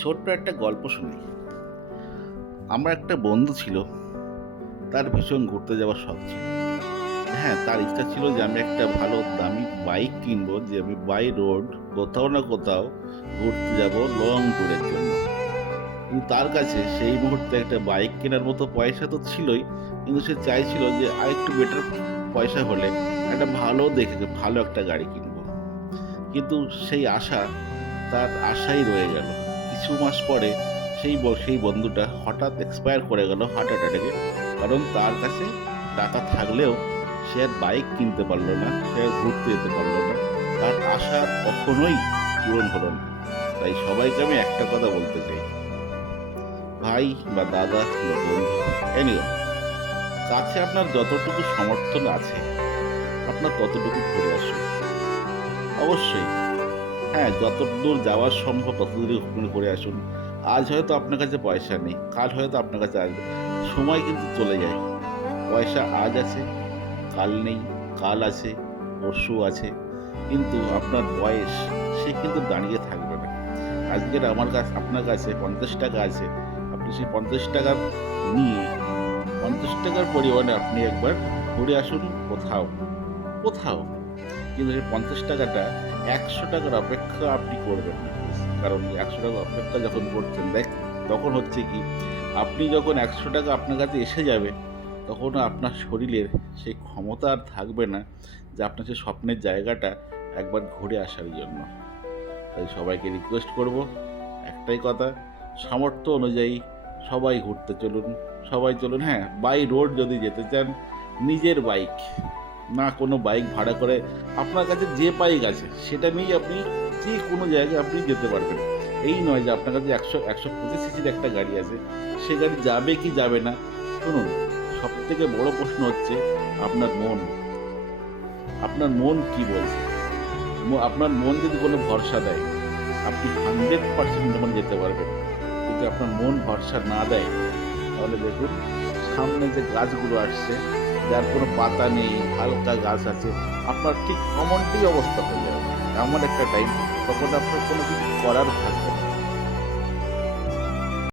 ছোট্ট একটা গল্প শুনি। আমার একটা বন্ধু ছিল, তার ভীষণ ঘুরতে যাওয়ার শখ ছিল। হ্যাঁ, তার ইচ্ছা ছিল যে আমি একটা ভালো দামি বাইক কিনবো, যে আমি বাই রোড কোথাও না কোথাও ঘুরতে যাব লং ট্যুরের জন্য। কিন্তু তার কাছে সেই মুহূর্তে একটা বাইক কেনার মতো পয়সা তো ছিলই, কিন্তু সে চাইছিল যে আরেকটু বেটার পয়সা হলে একটা ভালো দেখে ভালো একটা গাড়ি কিনবো। কিন্তু সেই আশা, তার আশাই রয়ে গেল। কিছু মাস পরে সেই বন্ধুটা হঠাৎ এক্সপায়ার করে গেল হার্ট অ্যাটাকে। কারণ তার কাছে টাকা থাকলেও সে আর বাইক কিনতে পারল না, সে আর ঘুরতে যেতে পারল না। তার আশা কখনোই পূরণ হলো না। তাই সবাইকে আমি একটা কথা বলতে চাই, ভাই বা দাদা বা বন্ধু, এনিও, কাছে আপনার যতটুকু সমর্থন আছে আপনার ততটুকু ঘুরে আসুন। অবশ্যই, হ্যাঁ, যতদূর যাওয়া সম্ভব ততদূরই করে আসুন। আজ হয়তো আপনার কাছে পয়সা নেই, কাল হয়তো আপনার কাছে আসবে। সময় কিন্তু চলে যায়। পয়সা আজ আছে, কাল নেই, কাল আছে, পরশু আছে। কিন্তু আপনার বয়স, সে কিন্তু দাঁড়িয়ে থাকবে না। আজকের আমার কাছে আপনার কাছে ৳৫০ আছে। আপনি সেই ৳৫০ নিয়ে ৳৫০ পরিমাণে আপনি একবার ঘুরে আসুন কোথাও, কোথাও। কিন্তু সেই ৳৫০ ৳১০০ অপেক্ষা আপনি করবেন না। কারণ ৳১০০ অপেক্ষা যখন করছেন তখন হচ্ছে কি, আপনি যখন ৳১০০ আপনার কাছে এসে যাবে, তখন আপনার শরীরের সেই ক্ষমতা আর থাকবে না যে আপনার সেই স্বপ্নের জায়গাটা একবার ঘুরে আসার জন্য। তাই সবাইকে রিকোয়েস্ট করব, একটাই কথা, সামর্থ্য অনুযায়ী সবাই ঘুরতে চলুন, সবাই চলুন। হ্যাঁ, বাই রোড যদি যেতে চান, নিজের বাইক, না কোনো বাইক ভাড়া করে, আপনার কাছে যে বাইক আছে সেটা নিয়েই আপনি যে কোনো জায়গায় আপনি যেতে পারবেন। এই নয় যে আপনার কাছে ১২৫ সিসির একটা গাড়ি আছে, সে গাড়ি যাবে কি যাবে না। শুনুন, সবথেকে বড় প্রশ্ন হচ্ছে আপনার মন। আপনার মন কি বলছে? আপনার মন যদি কোনো ভরসা দেয়, আপনি 100% যেমন যেতে পারবেন। যদি আপনার মন ভরসা না দেয়, তাহলে দেখুন সামনে যে গাছগুলো আসছে, যার কোনো পাতা নেই, হালকা গাছ আছে, আপনার ঠিক অমনটি অবস্থা হয়ে যাবে। এমন একটা টাইম, তখন আপনার কোনো কিছু করার থাকবে না।